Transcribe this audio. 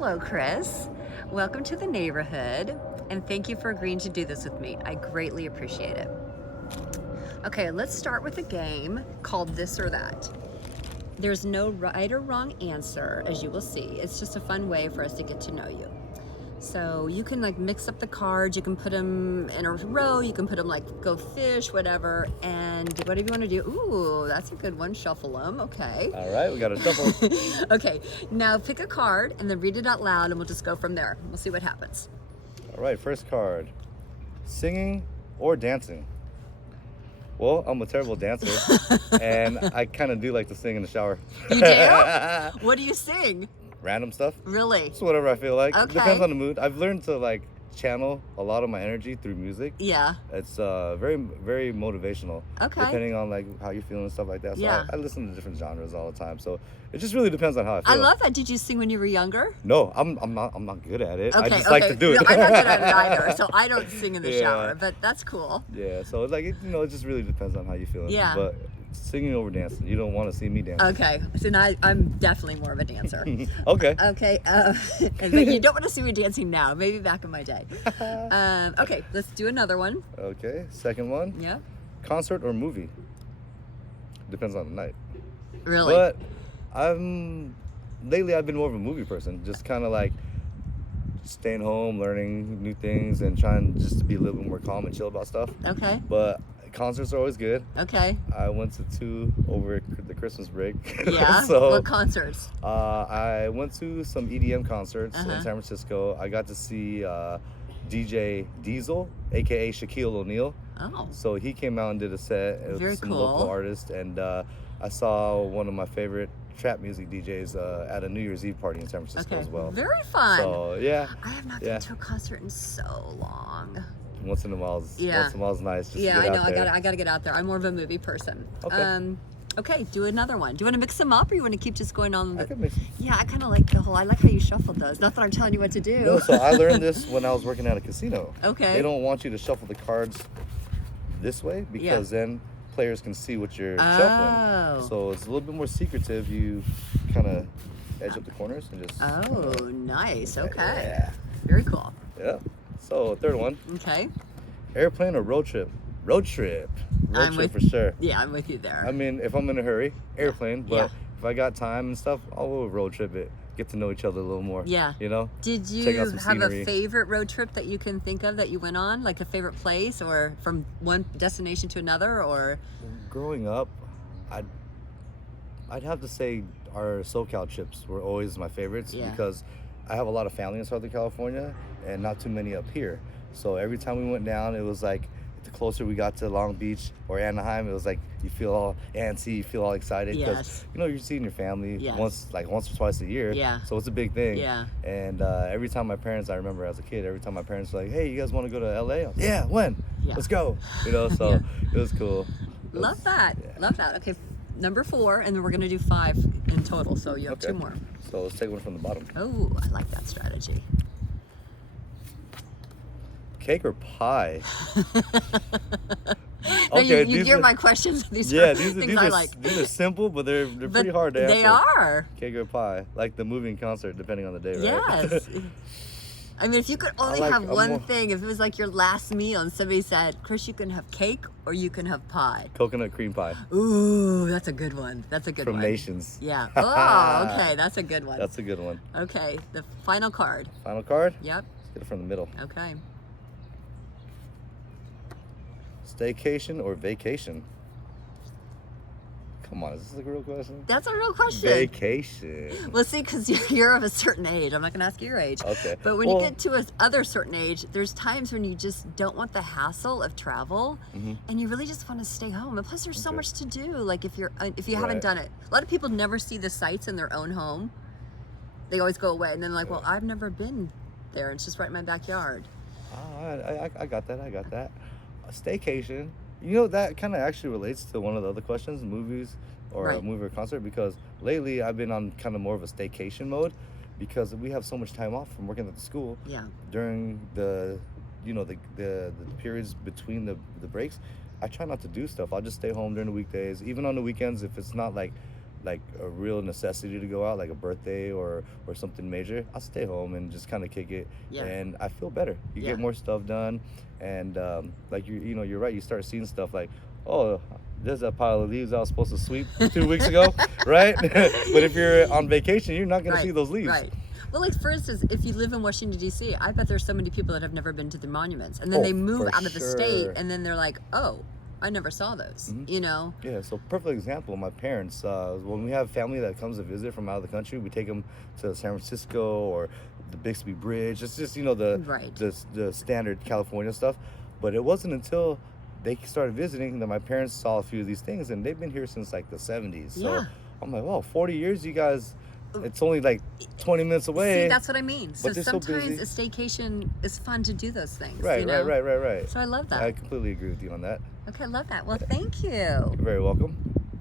Hello, Chris. Welcome to the neighborhood, and thank you for agreeing to do this with me. I greatly appreciate it. Okay, let's start with a game called This or That. There's no right or wrong answer, as you will see. It's just a fun way for us to get to know you. So you can like mix up the cards, you can put them in a row, you can put them like go fish, whatever, and whatever you want to do. Ooh, that's a good one, shuffle them, okay. All right, we got a shuffle. Okay, now pick a card and then read it out loud and we'll just go from there. We'll see what happens. All right, first card. Singing or dancing? Well, I'm a terrible dancer, and I kind of do like to sing in the shower. You do? What do you sing? Random stuff. Really? It's whatever I feel like. Okay. Depends on the mood. I've learned to like channel a lot of my energy through music. Yeah. It's very, very motivational. Okay. Depending on like how you're feeling and stuff like that. So Yeah. I listen to different genres all the time. So it just really depends on how I feel. I love that. Did you sing when you were younger? No, I'm not good at it. Okay, I just like to do it. No, I'm not good at it either, so I don't sing in the Yeah. shower, but that's cool. Yeah, so it's like it just really depends on how you feel. Yeah. But singing over dancing, you don't want to see me dance. Okay, so now I'm definitely more of a dancer. Okay. Okay, but you don't want to see me dancing now, maybe back in my day. Okay, let's do another one. Okay. Second one. Yeah, Concert or movie? Depends on the night. really? But lately I've been more of a movie person. Just kind of like staying home, learning new things, and trying just to be a little bit more calm and chill about stuff. Okay, But concerts are always good. okay. I went to 2 over the Christmas break. Yeah, So what concerts? I went to some EDM concerts Uh-huh. in San Francisco. I got to see DJ Diesel, aka Shaquille O'Neal. Oh, So he came out and did a set with Very some cool. local artists, and I saw one of my favorite trap music DJs at a New Year's Eve party in San Francisco okay. as well. Very fun. So yeah, I have not yeah. been to a concert in so long. once in a while is nice. Just Yeah, to I get know. out there. I gotta get out there. I'm more of a movie person. Okay. Okay, do another one. Do you want to mix them up, or you want to keep just going on? I could mix. Yeah, I kind of like the whole. I like how you shuffle those. Not that I'm telling you what to do. No, so I learned this when I was working at a casino. Okay. They don't want you to shuffle the cards this way because then players can see what you're Oh. shuffling. So it's a little bit more secretive. You kind of edge up the corners and just. Oh, nice. Okay. Yeah. Very cool. Yeah. So third one, Okay. airplane or road trip? Road trip. Road I'm trip with- for sure. Yeah, I'm with you there. I mean, if I'm in a hurry, airplane. But Yeah. if I got time and stuff, I'll road trip it. Get to know each other a little more. Yeah. You know. Did check you out some have scenery. a favorite road trip that you can think of that you went on, like a favorite place, or from one destination to another, or? Growing up, I'd have to say our SoCal trips were always my favorites Yeah. because I have a lot of family in Southern California and not too many up here. So every time we went down, it was like the closer we got to Long Beach or Anaheim, it was like you feel all antsy, you feel all excited Yes. you're seeing your family Yes. once or twice a year. Yeah. So it's a big thing. Yeah. And every time I remember as a kid, every time my parents were like, "Hey, you guys want to go to LA?" I was, "Yeah, when? Yeah. Let's go." So Yeah. it was cool. It Love was- that. yeah. Love that. Okay, number 4, and then we're gonna do 5 in total. So you have Okay. 2 more. So let's take one from the bottom. Oh, I like that strategy. Cake or pie? No, you these hear are- my questions. These Yeah, are these things I like. are simple, but they're But pretty hard to answer. they are. Cake or pie, like the movie and concert, depending on the day, right? Yes. I mean, if you could only have I'm one more- thing, if it was like your last meal and somebody said, Chris, you can have cake or you can have pie. Coconut cream pie Ooh, that's a good one. That's a good from one. Nations. Yeah. Oh, okay. That's a good one. That's a good one. Okay. The final card. Final card. Yep. Let's get it from the middle. Okay. Staycation or vacation? Come on, is this a real question? That's a real question. Vacation. Well, see, because you're of a certain age. I'm not going to ask you your age. Okay. But when Well- you get to a other certain age, there's times when you just don't want the hassle of travel, and you really just want to stay home. And plus, there's so Okay. much to do. Like if you haven't Right. done it, a lot of people never see the sights in their own home. They always go away, and then like, well, I've never been there. It's just right in my backyard. I got that. I got that. A staycation. You know, that kind of actually relates to one of the other questions, movies or a Right. movie or concert, because lately I've been on kind of more of a staycation mode because we have so much time off from working at the school Yeah. during the periods between the breaks. I try not to do stuff. I'll just stay home during the weekdays, even on the weekends if it's not like like a real necessity to go out, like a birthday or something major, I'll stay home and just kind of kick it. Yeah. And I feel better. You Yeah. get more stuff done, and like you're right. You start seeing stuff like, oh, there's a pile of leaves I was supposed to sweep 2 weeks ago, right? But if you're on vacation, you're not gonna see those leaves. Right. Well, like for instance, if you live in Washington D.C., I bet there's so many people that have never been to the monuments, and then they move for out of the state, sure. and then they're like, oh, I never saw those. You know? Yeah, so perfect example. My parents, when we have family that comes to visit from out of the country, we take them to San Francisco or the Bixby Bridge. It's just the standard California stuff. But it wasn't until they started visiting that my parents saw a few of these things, and they've been here since like the 70s. So Yeah. I'm like, wow, 40 years, you guys. It's only like 20 minutes away. See, that's what I mean. So they're so sometimes busy. a staycation is fun to do those things. Right, you know? right. So I love that. I completely agree with you on that. Okay, I love that. Well, thank you. You're very welcome.